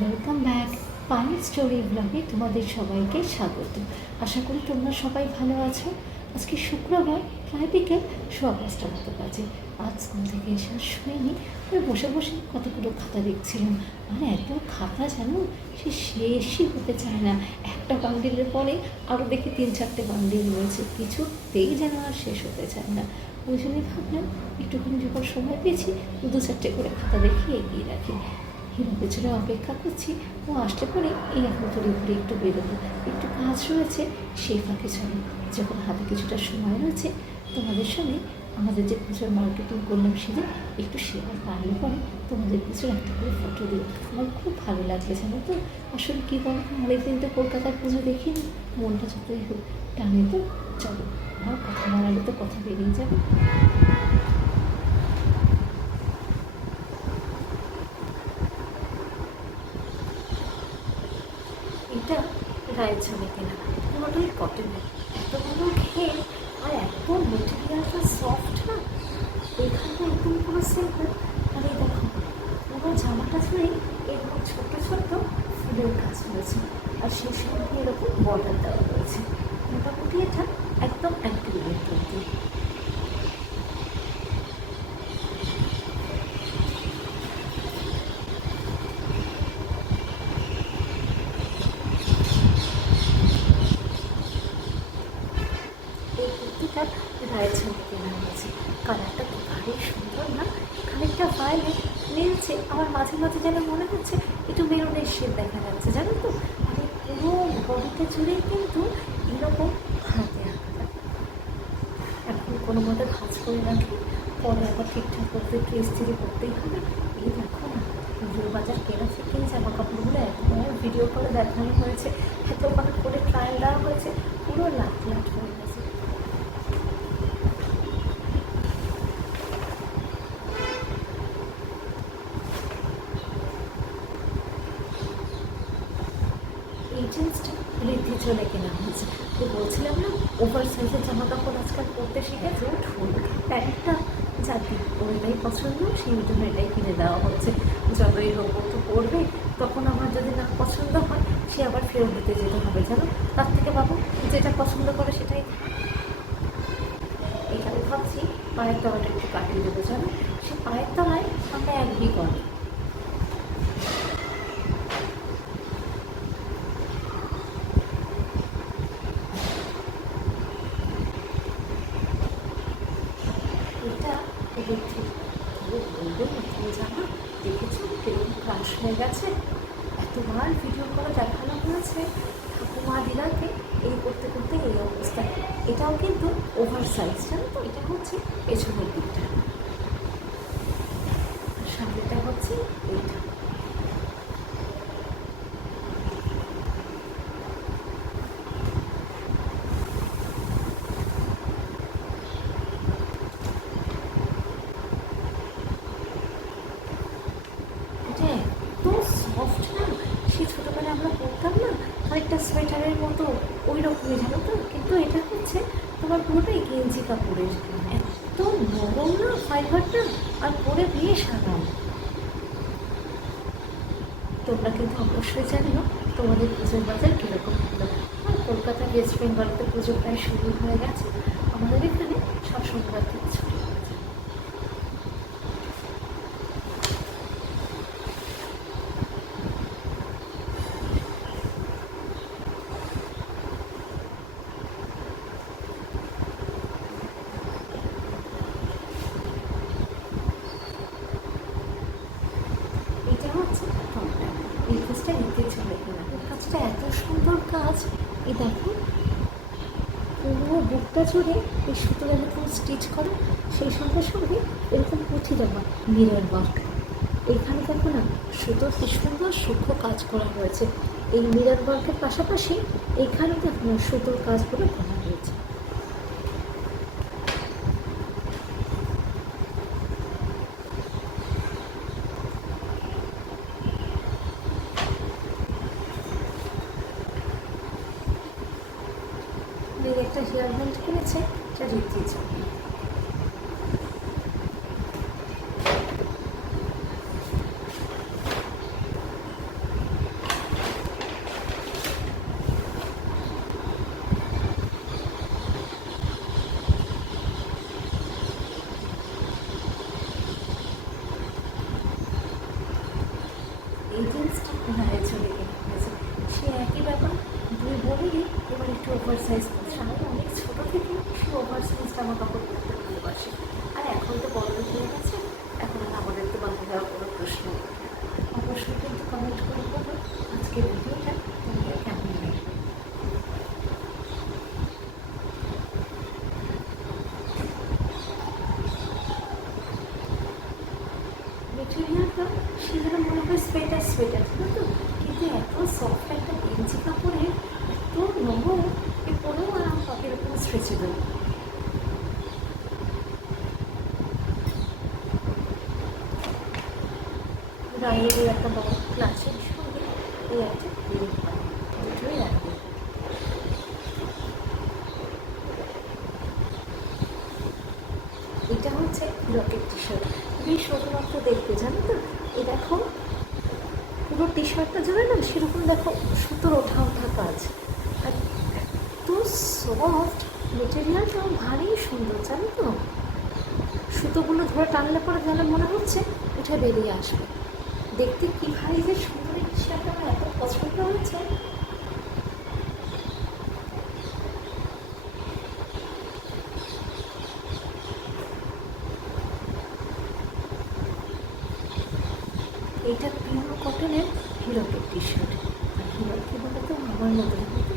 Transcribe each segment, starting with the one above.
Welcome back. Pine story ব্লগে তোমাদের সবাইকে স্বাগত। আশা করি তোমরা সবাই ভালো আছো। আজকে শুক্রবার, প্রায় বিকেল 5:15 মতো বাজে। আজ স্কুল থেকে এসে আর শুনিনি, ওই বসে বসে কতগুলো খাতা দেখছিলাম। আর এত খাতা জানো, সে শেষই হতে চায় না। একটা বান্ডিলের পরে আরও দেখি 3-4টে বান্ডিল রয়েছে, কিছুতেই যেন আর শেষ হতে চায় না। ওই জন্যই ভাবলাম একটুখানি যখন সময় পেয়েছি 2-4টে করে খাতা দেখে এগিয়ে রাখি। হিরো পেছনে অপেক্ষা করছি, ও আসলে পরে এই এখন তড়ি ঘুরে একটু বেরোবো, একটু কাজ রয়েছে। সেই ফাঁকে চলো, যখন হাতে কিছুটা সময় রয়েছে, তোমাদের সঙ্গে আমাদের যে পুজোর মার্কেটিং করলাম সেদিন একটু শেয়ার পারলে পরে তোমাদের পিছনে একটা করে ফটো দিও। আমার খুব ভালো লাগলে জানো তো। আসলে কী বলো, অনেকদিন তো কলকাতার পুজো দেখিনি, মনটা যতই হোক টানে তো। চলো, আর কথা বাড়ালে তো কথা বেরিয়ে যাবে। এটা রায়ের ছবি কেনা, পুরোটাই কটনের, এত ভালো ঘের আর এত মেটেরিয়ালটা সফট না। এখানটা একদম পুরো সিম্পল। আর এই দেখো, পুরো জামাটা জুড়ে এরকম ছোট্ট ছোট্ট ফুলের কাজ রয়েছে, আর সেই সঙ্গে এরকম বর্ডার দেওয়া রয়েছে। মোটামুটি এটা একদম অ্যাক্টিভেট করতে। এই কুর্তিটা রায়ের ছবি কেনা হয়েছে। কালারটা তো ভারী সুন্দর না, খানিকটা ভায়োলেট মিলছে, আমার মাঝে মাঝে যেন মনে হচ্ছে একটু মেরুনের শেড দেখা যাচ্ছে, জানো তো। মানে পুরো বডিটা জুড়েই কিন্তু এরকম হাতে আঁকা। এখন কোনো মতে ভাঁজ করে রাখি, পরে আবার ঠিকঠাক করতে একটু ইস্ত্রি করতেই হবে। এই দেখো না, পুজোর বাজার কেনা থেকেই জামা কাপড়গুলো এতবার ভিডিও করে দেখানো হয়েছে, এতবার করে ট্রায়াল দেওয়া হয়েছে, পুরো লাখ লাখ হয়ে গেছে। এই জিন্সটা ঋদ্ধি চলে কেনা হয়েছে। তো বলছিলাম না, ওভার সাইজের জামা কাপড় আজকাল পরতে শিখেছে। ঠোঁট প্যান্টটা জাতি ওর এটাই পছন্দ, সেই জন্য এটাই কিনে দেওয়া হচ্ছে। যতই হোক ও তো পরবে, তখন আমার যদি না পছন্দ হয় সে আবার ফেরত দিতে যেতে হবে, জানো। তার থেকে বাবু যেটা পছন্দ করে সেটাই। এখানে ভাবছি পায়ের তলাটা একটু কাটিয়ে দেবো, জানো। সে পায়ের তলায় আমরা এক বিকল। এটা দেখছি বলবে নতুন জামা, দেখেছো কিরকম ক্রাশ হয়ে গেছে। এতবার ভিডিও করে দেখানো হয়েছে ঠাকুমা দিদাকে, এই করতে করতে এই অবস্থা। এটাও কিন্তু ওভার সাইজ, জানো তো। এটা হচ্ছে পেছনের দিকটা, সামনেটা হচ্ছে এইটা। এটা এত সফট না, সেই ছোটোবেলায় আমরা পরতাম না, আরেকটা সোয়েটারের মতো ওই রকমই, জানো তো। কিন্তু এটা হচ্ছে তোমার পুরোটাই গেঞ্জি কাপড়ের, এত নরম না ফাইবারটা, আর পরে বেশ আরাম। তোমরা কিন্তু অবশ্যই জানিও তোমাদের পুজোর বাজার কীরকম হলো। আর কলকাতা ওয়েস্ট বেঙ্গলতে পুজো প্রায় শুরু হয়ে গেছে, আমাদের এখানে সব সোমবার থেকে ছুটি হয়ে যায়। এটা হচ্ছে টপটা, এই কাজটা নিতে চলে কিনা, এই কাজটা এত সুন্দর কাজ। এই দেখো, পুরো বুকটা জুড়ে এই সুতোর এরকম স্টিচ করা, সেই সঙ্গে সঙ্গে এরকম পুঁথি দেওয়া মিরর ওয়ার্ক। এখানে দেখো না, সুতোর কি সুন্দর সূক্ষ্ম কাজ করা হয়েছে। এই মিরর ওয়ার্কের পাশাপাশি এইখানে দেখো না, সুতোর কাজগুলো করা হয়েছে। মেয়ে একটা হেয়ার ব্যান্ড কিনেছে, এটা রিদ্ধির জন্য। এই জিন্সটা গায়ে চলে গেছে। সে একই ব্যাপার, দুই বোনেরই এবার একটু ওভার সাইজ করছে। আমি অনেক ছোটো থেকে সে ওভার সাইজ জামা কাপড় পরতে ভালোবাসি। আর এখন তো বড় হয়ে গেছে, এখন আর আমাদের তো বাধা দেওয়ার কোনো প্রশ্ন নেই। অবশ্যই কিন্তু কমেন্ট করে বলো আজকের ভিডিওটা তোমাদের কেমন লাগবে। মেটেরিয়ালটা সেগুলো মনে হয় সোয়েটার জানো তো, কিন্তু এত সফট একটা গেঞ্জি কাপড়ের, এত নরম, এ পরেও আরাম পাবে, এরকম স্ট্রেচেবল। গায়ের একটা বড় ক্লাসের সঙ্গে এই একটা দুটোই রাখবে। এটা হচ্ছে রকেট টি শার্ট, বেশ শুধুমাত্র দেখতে জানো তো। এই দেখো পুরো টি শার্টটা জানো না, সেরকম দেখো সুতোর ওঠা কাজ, আর এত সফট মেটেরিয়ালটা, ভারী সুন্দর জানো তো। সুতোগুলো ধরে টানলে পরে যেন মনে হচ্ছে এটা বেরিয়ে আসবে। দেখতে কি ভারী যে সুন্দর এই টি শার্টটা, আমার এত পছন্দ হয়েছে। এইটা পিওর কটনের হিরকের টি শার্ট। আর হিরক কী বলে তো, আমার মতো কিন্তু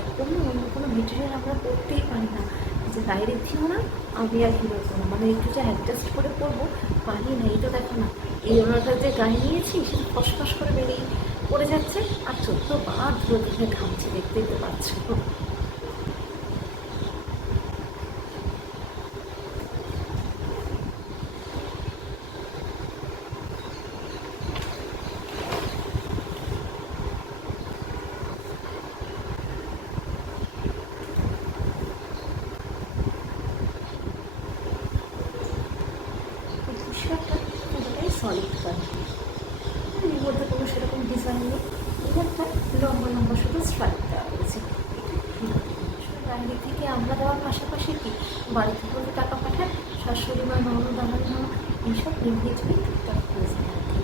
একদমই অন্য কোনো মেটেরিয়াল আমরা পরতেই পারি না। যে গায়ের দিও না, আমি আর হিরক না, মানে একটু যে অ্যাডজাস্ট করে পরবো পারি না। এই তো দেখো না, এই ওনাটা যে গায়ে নিয়েছি সেটা ফসফস করে বেরিয়ে পড়ে যাচ্ছে, আর 14 বার ধরে ধরে ঘামছে, দেখতেই তো পাচ্ছ। টি শার্টটা পুরোটাই সলিড কালার, এর মধ্যে কোনো সেরকম ডিজাইন নেই। এই একটা লম্বা শুধু স্ট্রাইপ দেওয়া রয়েছে। বাইরে থেকে আমরা দেওয়ার পাশাপাশি কি বাড়ি থেকেও টাকা পাঠায়, শাশুড়ি মা, ননদ, আমার মা, এইসব নির্ভেজে টুকটাক করে যায় আর কি।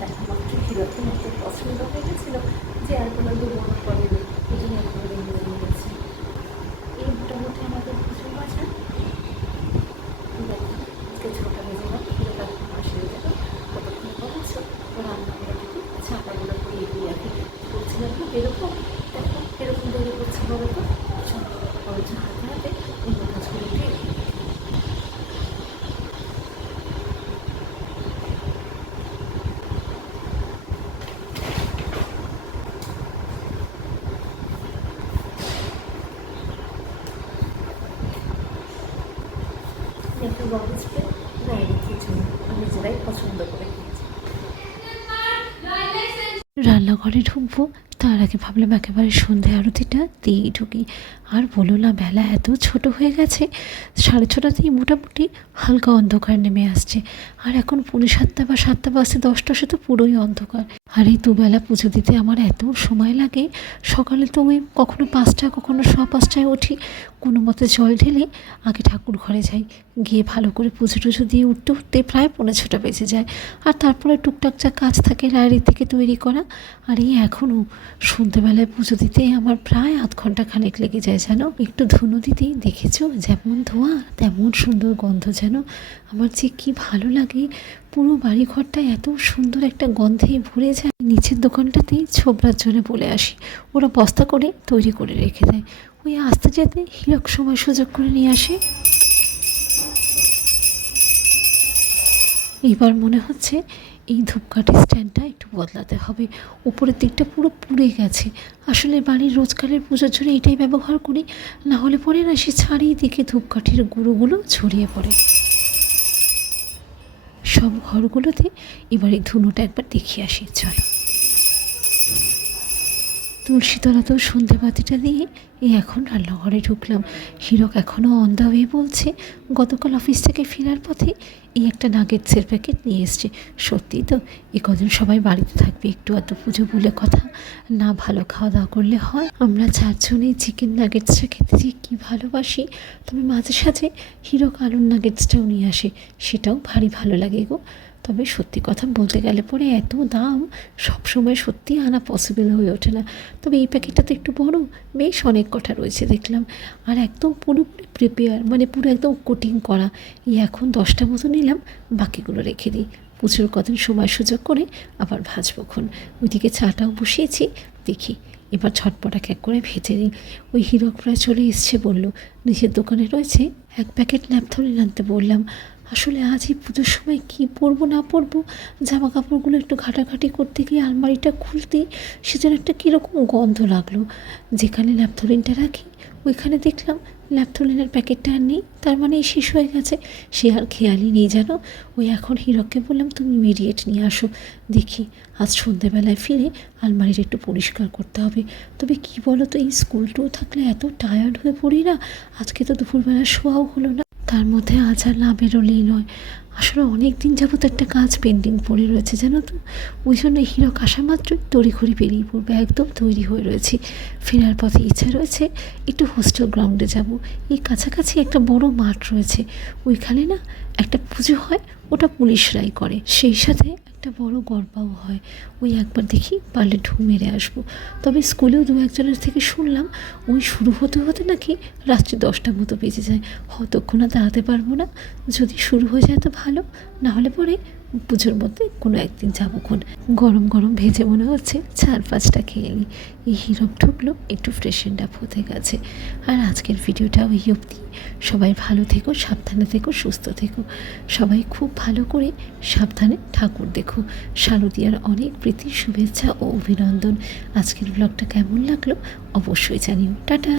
দেখা মাত্র হিরোকে এত পছন্দ হয়ে গেছিলো যে আর কোনো দুর্বল করেনি, এই জন্য একেবারে নিয়ে গেছে। এই মোটামুটি আমাদের কিছু বাসা দেখো আজকে ছোটো ভেজে গেল, হিরোটা আসে যাবে কতক্ষণ করেছো রান্না করে দিবি, ছাপাগুলো করিয়ে দিয়ে রাখি। বলছিলাম কি বেরোবো, দেখো এরকম দেরি করছে বলো তো, বলছে হাতে হাতে অন্য কাজগুলো দিয়ে। একটা বডি স্প্রে গায়ে কিছু নিজেরাই পছন্দ করে খেয়েছি। রান্নাঘরে ঢুকবো তার আগে ভাবলাম একেবারে সন্ধে আরতিটা দিয়েই ঢুকি। আর বলো না, বেলা এত ছোট হয়ে গেছে, 6:30তেই মোটামুটি হালকা অন্ধকার নেমে আসছে। আর এখন 7:45 বা 7টা বাজতে 10টা, সে তো পুরোই অন্ধকার। আর এই দুবেলা পুজো দিতে আমার এত সময় লাগে। সকালে তো ওই কখনো 5টা কখনো 5:15টায় উঠি, কোনো মতে জল ঢেলে আগে ঠাকুর ঘরে যাই, গিয়ে ভালো করে পুজো টুজো দিয়ে উঠতে উঠতে প্রায় 6:45 বেজে যায়। আর তারপরে টুকটাক যা কাজ থাকে রায়ের থেকে তৈরি করা। আর এই এখনও সন্ধ্যেবেলায় পুজো দিতে আমার প্রায় 0.5 ঘন্টা খানেক লেগে যায় জানো। একটু ধুনো দিতেই দেখেছো যেমন ধোঁয়া তেমন সুন্দর গন্ধ, যেন আমার যে কি ভালো লাগে। পুরো বাড়িঘরটা এত সুন্দর একটা গন্ধে ভরে যায়। নিচের দোকানটাতেই ছোবড়ার জন্য বলে আসি, ওরা বস্তা করে তৈরি করে রেখে দেয়, ওই আসতে যেতে হিরক সময় সুযোগ করে নিয়ে আসে। এইবার মনে হচ্ছে এই ধূপকাঠির স্ট্যান্ডটা একটু বদলাতে হবে, উপরের দিকটা পুরো পুড়ে গেছে। আসলে বাড়ির রোজকারের পুজোর জন্য এটাই ব্যবহার করি, না হলে পরে না সে চারিদিকে ধূপকাঠির গুঁড়োগুলো ছড়িয়ে পড়ে সব ঘরগুলোতে। এবার এই ধুনোটা একবার দেখিয়ে আসি চলো। তুলসীতলাতেও সন্ধেবাতিটা দিয়ে এখন রান্নাঘরে ঢুকলাম। হীরক এখনও অন দ্য ওয়ে বলছে। গতকাল অফিস থেকে ফেরার পথে একটা নাগেটসের প্যাকেট নিয়ে এসছে। সত্যিই তো কদিন সবাই বাড়িতে থাকবে, একটু আধটু পুজো বলে কথা, না ভালো খাওয়া দাওয়া করলে হয়। আমরা 4 জনেই চিকেন নাগেটসটা খেতে যে কী ভালোবাসি। তবে মাঝে সাঝে হীরক আলুর নাগেটসটাও নিয়ে আসে, সেটাও ভারী ভালো লাগে গো। তবে সত্যি কথা বলতে গেলে পরে এত দাম, সবসময় সত্যি আনা পসিবল হয়ে ওঠে না। তবে এই প্যাকেটটা তো একটু বড়, বেশ অনেক কটা রয়েছে দেখলাম। আর একদম পুরোপুরি প্রিপেয়ার, মানে পুরো একদম কোটিং করা। এখন 10টা মতো নিলাম, বাকিগুলো রেখে দিই। পুজোর কদিন সময় সুযোগ করে আবার ভাজবক্ষণ। ওইদিকে চাটাও বসিয়েছি, দেখি এবার ঝটপট এক করে ভেজে নিই। ওই হীরক প্রায় চলে এসছে, বলল নিজের দোকানে রয়েছে 1 প্যাকেট ন্যাপথলিন আনতে। বললাম আসলে আজ এই পুজোর সময় কী পরবো না পরবো, জামা কাপড়গুলো একটু ঘাটাঘাটি করতে গিয়ে আলমারিটা খুলতেই সেজন্য একটা কীরকম গন্ধ লাগলো। যেখানে ন্যাপথলিনটা রাখি ওইখানে দেখলাম ন্যাপথলিনের প্যাকেটটা আর নেই, তার মানে শেষ হয়ে গেছে। সে আর খেয়ালই নেই জানো। ওই এখন হীরককে বললাম তুমি ইমিডিয়েট নিয়ে আসো, দেখি আজ সন্ধ্যেবেলায় ফিরে আলমারিটা একটু পরিষ্কার করতে হবে। তবে কি বলো তো, এই স্কুলটাও থাকলে এত টায়ার্ড হয়ে পড়ি না। আজকে তো দুপুরবেলা শোয়াও হলো না, তার মধ্যে আজ আর না বেরোলেই নয়। আসলে অনেক দিন যাবত একটা কাজ পেন্ডিং পড়ে রয়েছে জানো তো। ওই জন্য হীরক আসা মাত্রই তড়িঘড়ি বেরিয়ে পড়বে, একদম তৈরি হয়ে রয়েছি। ফেরার পথে ইচ্ছা রয়েছে একটু হোস্টেল গ্রাউন্ডে যাব। এই কাছাকাছি একটা বড় মাঠ রয়েছে, ওইখানে না একটা পুজো হয়, ওটা পুলিশরাই করে, সেই সাথে একটা বড় গরবাও হয়। ওই একবার দেখি পারলে ঢু মেরে আসবো। তবে স্কুলেও 2-1 জনের থেকে শুনলাম ওই শুরু হতে হতে নাকি রাত্রি 10টা মতো বেজে যায়। হতক্ষণ আর দাঁড়াতে পারবো না। যদি শুরু হয়ে যায় তো ভালো, না হলে পরে পুজোর মধ্যে কোনো একদিন যাবোক্ষণ। গরম গরম ভেজে মনে হচ্ছে 4-5টা খেয়ে নিই। এই হীরক ঢুকলো, একটু ফ্রেশ এন্ড আপ হতে গেছে। আর আজকের ভিডিওটাও এই অবধি। সবাই ভালো থেকো, সাবধানে থেকো, সুস্থ থেকো। সবাই খুব ভালো করে সাবধানে ঠাকুর দেখো। শারদীয়ার অনেক প্রীতি, শুভেচ্ছা ও অভিনন্দন। আজকের ব্লগটা কেমন লাগলো অবশ্যই জানিও। টাটা।